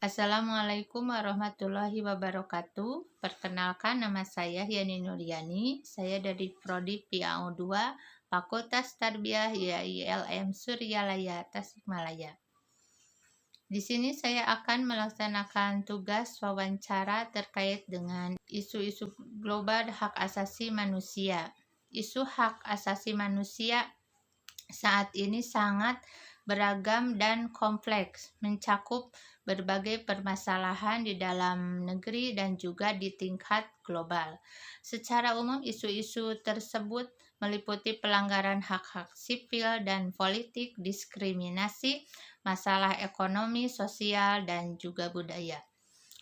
Assalamualaikum warahmatullahi wabarakatuh. Perkenalkan, nama saya Yani Nuryani. Saya dari Prodi PAU2 Fakultas Tarbiyah YILM Suryalaya Tasikmalaya. Di sini saya akan melaksanakan tugas wawancara terkait dengan isu-isu global hak asasi manusia. Isu hak asasi manusia saat ini sangat beragam dan kompleks, mencakup berbagai permasalahan di dalam negeri dan juga di tingkat global. Secara umum, isu-isu tersebut meliputi pelanggaran hak-hak sipil dan politik, diskriminasi, masalah ekonomi, sosial, dan juga budaya,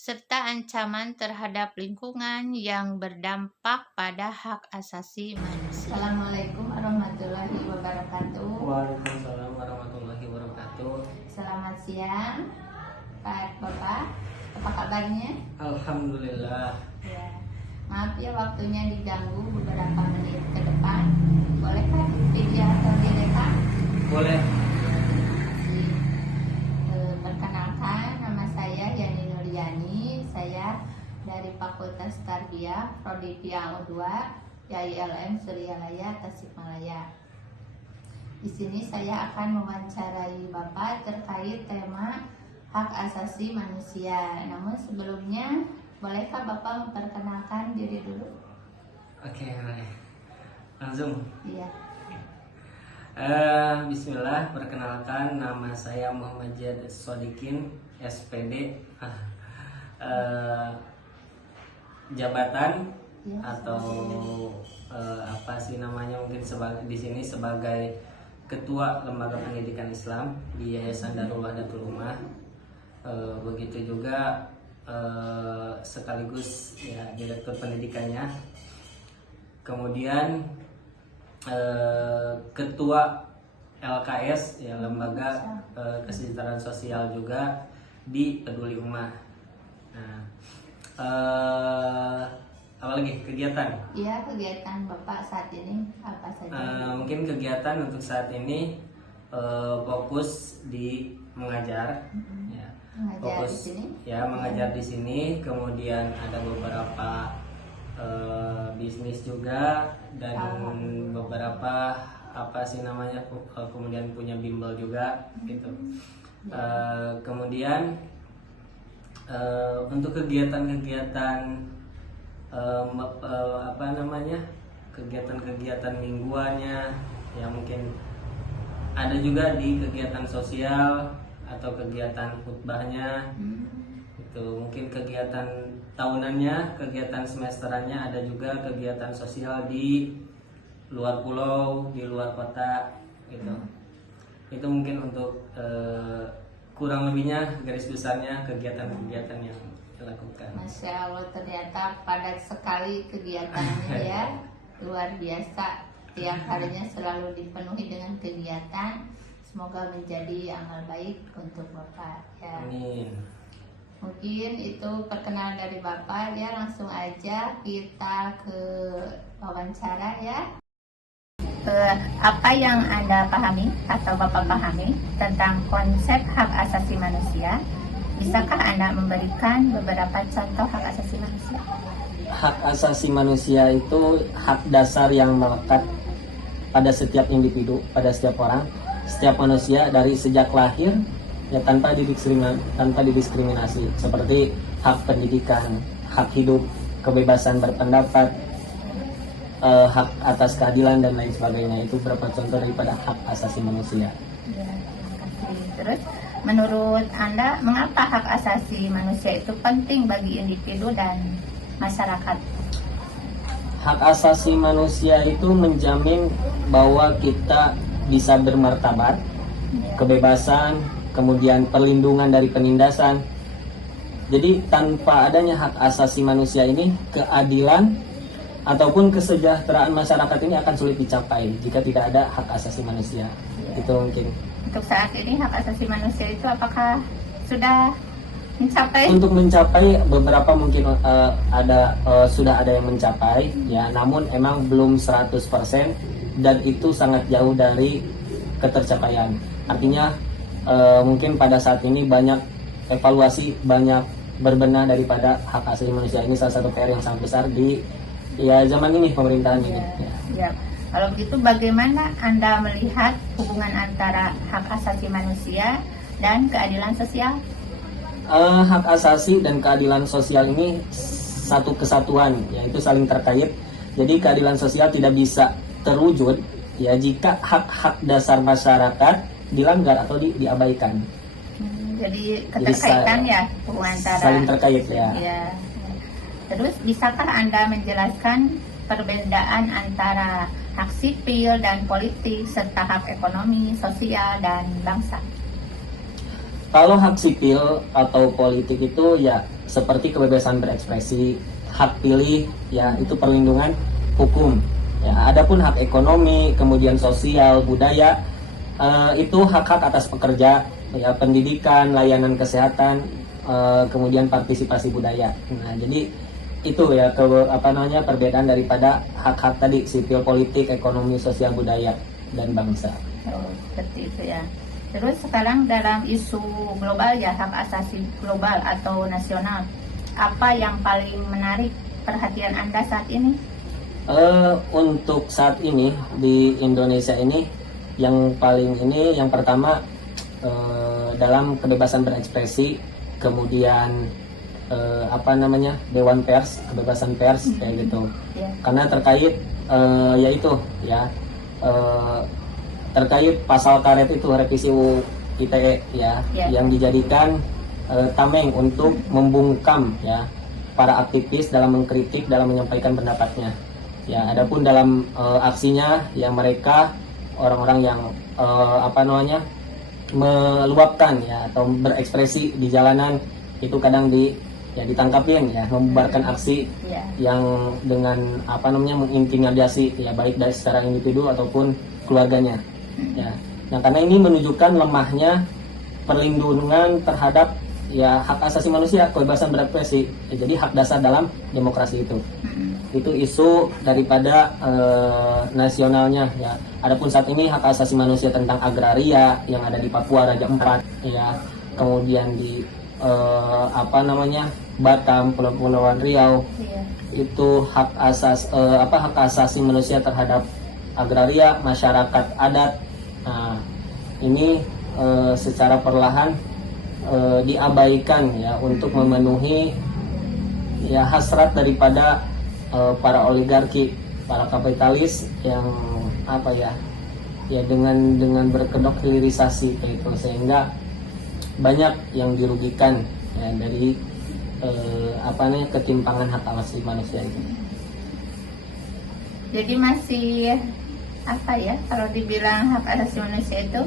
serta ancaman terhadap lingkungan yang berdampak pada hak asasi manusia. Assalamualaikum warahmatullahi wabarakatuh. Waalaikumsalam warahmatullahi wabarakatuh. Selamat siang, Pak Bapak. Apa kabarnya? Alhamdulillah. Ya. Maaf ya waktunya diganggu beberapa menit ke depan. Bolehkah video atau direkam? Boleh. Perkenalkan, nama saya Yani Nuryani. Saya dari Fakultas Tarbiyah Prodi PAU2 YILM Suryalaya Tasikmalaya. Di sini saya akan mewawancarai Bapak terkait tema hak asasi manusia. Namun sebelumnya, bolehkah Bapak memperkenalkan diri dulu? Oke, langsung. Iya. Bismillah, perkenalkan nama saya Muhammad Jad Sodikin, SPD. Jabatan Ya, atau apa sih namanya, mungkin di sini sebagai Ketua Lembaga Pendidikan Islam di Yayasan Darul Wahdatul Ummah. Begitu juga sekaligus ya Direktur Pendidikannya. Kemudian Ketua LKS ya, Lembaga Kesejahteraan Sosial juga di Peduli Ummah. Nah, apa lagi kegiatan? Iya, kegiatan Bapak saat ini apa saja? Mungkin kegiatan untuk saat ini fokus di mengajar, ya. Mengajar Fokus di sini? ya mengajar di sini. Kemudian ada beberapa bisnis juga dan beberapa apa sih namanya, kemudian punya bimbel juga gitu. Kemudian untuk kegiatan-kegiatan apa namanya, kegiatan-kegiatan mingguannya ya, mungkin ada juga di kegiatan sosial atau kegiatan khutbahnya itu, mungkin kegiatan tahunannya, kegiatan semesterannya, ada juga kegiatan sosial di luar pulau, di luar kota gitu. Itu mungkin untuk kurang lebihnya, garis besarnya kegiatan-kegiatan yang dilakukan. Masya Allah, ternyata padat sekali kegiatannya ya, luar biasa. Tiap harinya selalu dipenuhi dengan kegiatan. Semoga menjadi amal baik untuk Bapak ya. Amin. Mungkin itu perkenalan dari Bapak ya, langsung aja kita ke wawancara ya. Apa yang Anda pahami atau Bapak pahami tentang konsep hak asasi manusia? Bisakah Anda memberikan beberapa contoh hak asasi manusia? Hak asasi manusia itu hak dasar yang melekat pada setiap individu, pada setiap orang, setiap manusia dari sejak lahir ya, tanpa didiskriminasi, seperti hak pendidikan, hak hidup, kebebasan berpendapat, hak atas keadilan dan lain sebagainya. Itu beberapa contoh daripada hak asasi manusia. Ya, terima kasih. Terus, menurut Anda, mengapa hak asasi manusia itu penting bagi individu dan masyarakat? Hak asasi manusia itu menjamin bahwa kita bisa bermartabat, kebebasan, kemudian perlindungan dari penindasan. Jadi tanpa adanya hak asasi manusia ini, keadilan ataupun kesejahteraan masyarakat ini akan sulit dicapai jika tidak ada hak asasi manusia. Itu mungkin. Untuk saat ini hak asasi manusia itu apakah sudah mencapai? Untuk mencapai beberapa mungkin sudah ada yang mencapai ya, namun emang belum 100% dan itu sangat jauh dari ketercapaian. Artinya mungkin pada saat ini banyak evaluasi, banyak berbenah daripada hak asasi manusia. Ini salah satu PR yang sangat besar di zaman ini, pemerintahan ini. Ya. Kalau begitu bagaimana Anda melihat hubungan antara hak asasi manusia dan keadilan sosial? Hak asasi dan keadilan sosial ini satu kesatuan, yaitu saling terkait. Jadi keadilan sosial tidak bisa terwujud ya jika hak-hak dasar masyarakat dilanggar atau diabaikan. Jadi keterkaitan ya hubungan antara saling terkait ya. Terus bisakah Anda menjelaskan perbedaan antara hak sipil dan politik serta hak ekonomi, sosial dan bangsa? Kalau hak sipil atau politik itu ya seperti kebebasan berekspresi, hak pilih ya itu perlindungan hukum. Ya, adapun hak ekonomi, kemudian sosial, budaya itu hak-hak atas pekerja, ya pendidikan, layanan kesehatan, kemudian partisipasi budaya. Nah, jadi itu ya perbedaan daripada hak-hak tadi, sipil, politik, ekonomi, sosial, budaya dan bangsa. Seperti itu ya. Terus sekarang dalam isu global ya, hak asasi global atau nasional, apa yang paling menarik perhatian Anda saat ini? Untuk saat ini di Indonesia ini yang pertama dalam kebebasan berekspresi, kemudian Dewan Pers, kebebasan pers kayak gitu. Karena terkait yaitu ya terkait pasal karet itu, revisi UU ITE yang dijadikan tameng untuk membungkam ya para aktivis dalam mengkritik, dalam menyampaikan pendapatnya. Ya, adapun dalam aksinya ya mereka orang-orang yang meluapkan ya atau berekspresi di jalanan itu kadang ditangkapin ya, membubarkan aksi yang dengan mengintimidasi ya baik dari secara individu ataupun keluarganya. Ya. Nah, karena ini menunjukkan lemahnya perlindungan terhadap ya hak asasi manusia, kebebasan berekspresi. Ya, jadi hak dasar dalam demokrasi itu. Itu isu daripada nasionalnya ya. Adapun saat ini hak asasi manusia tentang agraria yang ada di Papua Raja Ampat ya, kemudian di Batam, Kepulauan Riau, itu hak asasi manusia terhadap agraria, masyarakat adat. Nah, ini secara perlahan diabaikan ya untuk memenuhi ya hasrat daripada para oligarki, para kapitalis yang dengan berkedok hilirisasi itu, sehingga banyak yang dirugikan ya, dari ketimpangan hak asasi manusia itu. Jadi masih kalau dibilang hak asasi manusia itu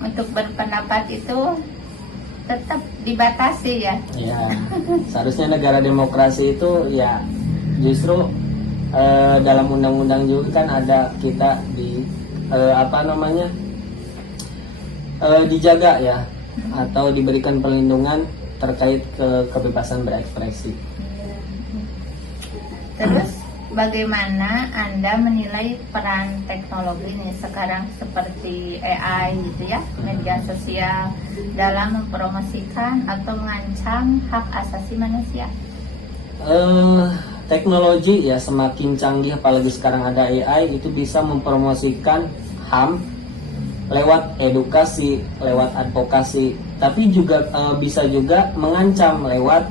untuk berpendapat itu tetap dibatasi ya. Ya, seharusnya negara demokrasi itu ya justru dalam undang-undang juga kan ada kita dijaga ya atau diberikan perlindungan terkait kebebasan berekspresi. Terus bagaimana Anda menilai peran teknologi ini sekarang seperti AI gitu ya, media sosial dalam mempromosikan atau mengancam hak asasi manusia? Teknologi ya semakin canggih, apalagi sekarang ada AI, itu bisa mempromosikan HAM lewat edukasi, lewat advokasi, tapi juga bisa juga mengancam lewat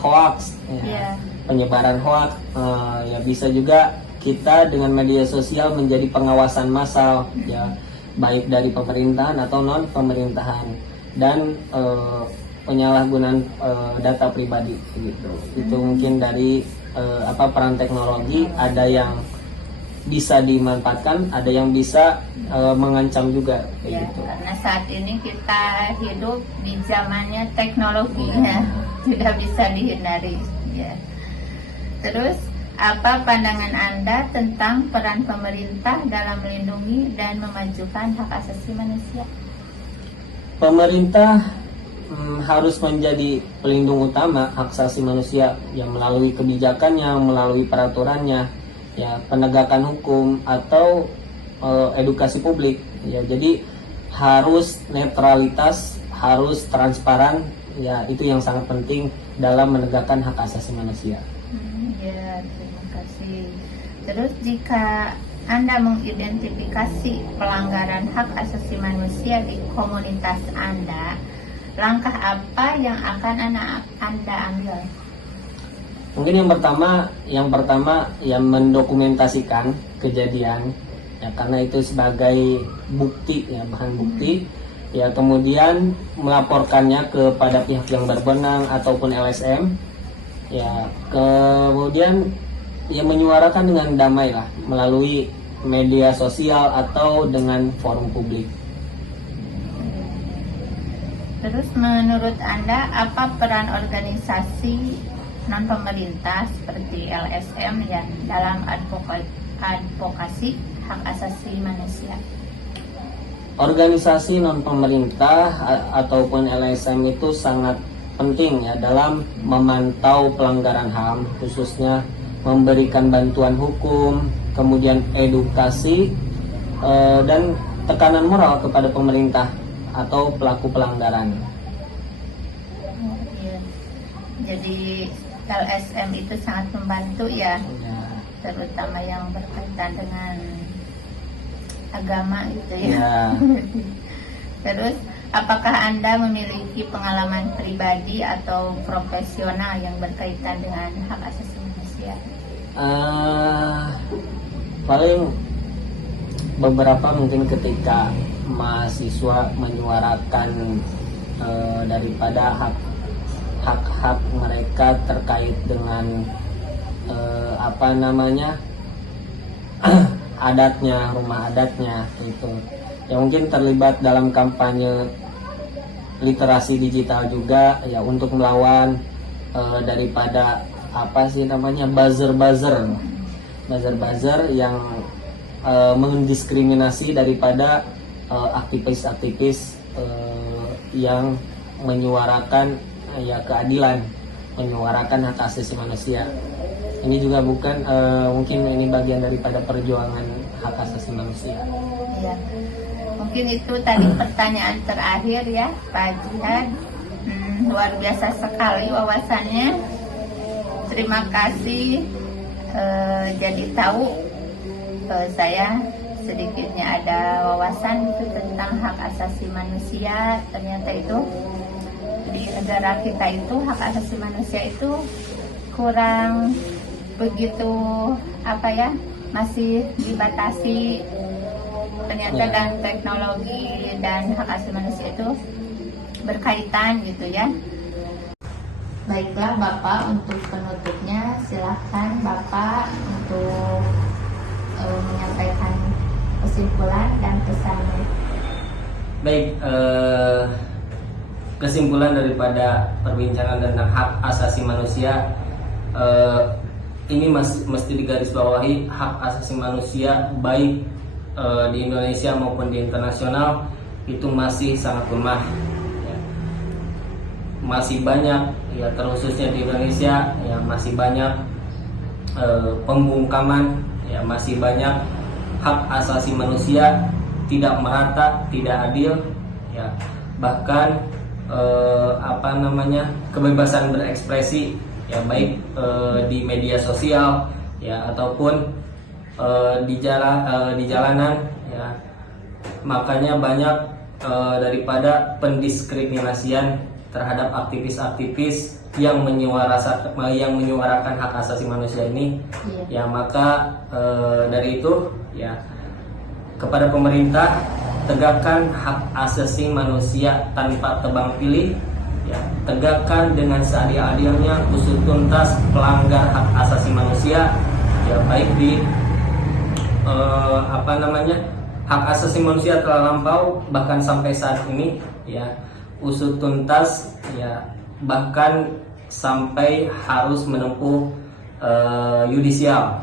hoax ya. Penyebaran hoax ya bisa juga kita dengan media sosial menjadi pengawasan massal ya, baik dari pemerintahan atau non pemerintahan, dan penyalahgunaan data pribadi gitu. Itu mungkin dari peran teknologi, ada yang bisa dimanfaatkan, ada yang bisa mengancam juga ya, gitu. Karena saat ini kita hidup di zamannya teknologi ya, tidak bisa dihindari ya. Terus apa pandangan Anda tentang peran pemerintah dalam melindungi dan memajukan hak asasi manusia? Pemerintah harus menjadi pelindung utama hak asasi manusia yang melalui kebijakannya, melalui peraturannya, ya penegakan hukum atau edukasi publik. Ya, jadi harus netralitas, harus transparan, ya itu yang sangat penting dalam menegakkan hak asasi manusia. Ya, terima kasih. Terus jika Anda mengidentifikasi pelanggaran hak asasi manusia di komunitas Anda, langkah apa yang akan Anda ambil? Mungkin yang pertama ya mendokumentasikan kejadian, ya karena itu sebagai bukti, ya bahan bukti. Ya kemudian melaporkannya kepada pihak yang berwenang ataupun LSM. Ya kemudian ya menyuarakan dengan damai lah melalui media sosial atau dengan forum publik. Terus menurut Anda apa peran organisasi non pemerintah seperti LSM ya dalam advokasi hak asasi manusia? Organisasi non pemerintah ataupun LSM itu sangat penting ya dalam memantau pelanggaran HAM, khususnya memberikan bantuan hukum, kemudian edukasi dan tekanan moral kepada pemerintah atau pelaku pelanggaran. Ya. Jadi LSM itu sangat membantu ya, terutama yang berkaitan dengan agama gitu ya. Terus apakah Anda memiliki pengalaman pribadi atau profesional yang berkaitan dengan hak asasi manusia? Paling beberapa mungkin ketika mahasiswa menyuarakan daripada hak mereka terkait dengan adatnya, rumah adatnya itu. Ya mungkin terlibat dalam kampanye literasi digital juga ya untuk melawan daripada buzzer yang mendiskriminasi daripada aktivis-aktivis yang menyuarakan ya keadilan, menyuarakan hak asasi manusia. Ini juga mungkin ini bagian daripada perjuangan hak asasi manusia. Ya, mungkin itu tadi pertanyaan terakhir ya, Pak Jihad. Luar biasa sekali wawasannya. Terima kasih. Jadi tahu saya sedikitnya ada wawasan itu tentang hak asasi manusia. Ternyata itu di negara kita itu hak asasi manusia itu kurang begitu masih dibatasi ternyata ya. Dan teknologi dan hak asasi manusia itu berkaitan gitu ya. Baiklah Bapak, untuk penutupnya silahkan Bapak untuk menyampaikan kesimpulan dan pesannya. Baik, kesimpulan daripada perbincangan tentang hak asasi manusia, ini mesti digarisbawahi, hak asasi manusia baik di Indonesia maupun di internasional itu masih sangat lemah ya. Masih banyak ya, terkhususnya di Indonesia ya, masih banyak pembungkaman ya, masih banyak hak asasi manusia tidak merata, tidak adil ya, bahkan kebebasan berekspresi ya, baik di media sosial ya ataupun di jalanan ya. Makanya banyak daripada pendiskriminasian terhadap aktivis-aktivis yang menyuarakan hak asasi manusia ini ya. Maka dari itu ya, kepada pemerintah, tegakkan hak asasi manusia tanpa tebang pilih ya, tegakkan dengan seadil-adilnya, usut tuntas pelanggar hak asasi manusia ya, baik di hak asasi manusia telah lampau bahkan sampai saat ini ya, usut tuntas ya, bahkan sampai harus menempuh yudisial.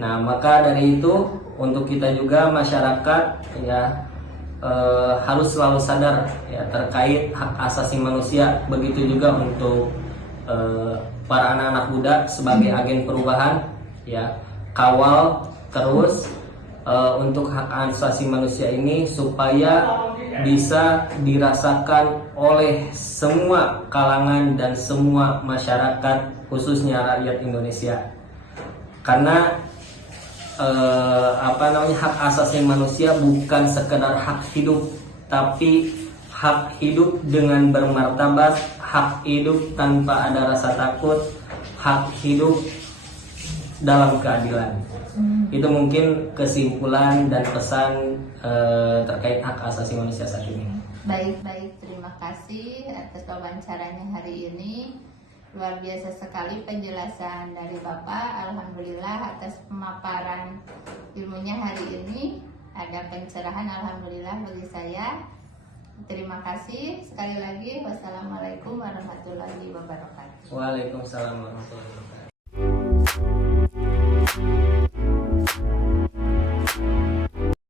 Nah, maka dari itu untuk kita juga masyarakat ya harus selalu sadar ya terkait hak asasi manusia. Begitu juga untuk para anak-anak muda sebagai agen perubahan ya, kawal terus untuk hak asasi manusia ini supaya bisa dirasakan oleh semua kalangan dan semua masyarakat, khususnya rakyat Indonesia. Karena hak asasi manusia bukan sekedar hak hidup, tapi hak hidup dengan bermartabat, hak hidup tanpa ada rasa takut, hak hidup dalam keadilan. Itu mungkin kesimpulan dan pesan terkait hak asasi manusia saat ini. Baik, terima kasih atas wawancaranya hari ini. Luar biasa sekali penjelasan dari Bapak. Alhamdulillah atas pemaparan ilmunya hari ini. Ada pencerahan alhamdulillah bagi saya. Terima kasih sekali lagi. Wassalamualaikum warahmatullahi wabarakatuh. Waalaikumsalam warahmatullahi wabarakatuh.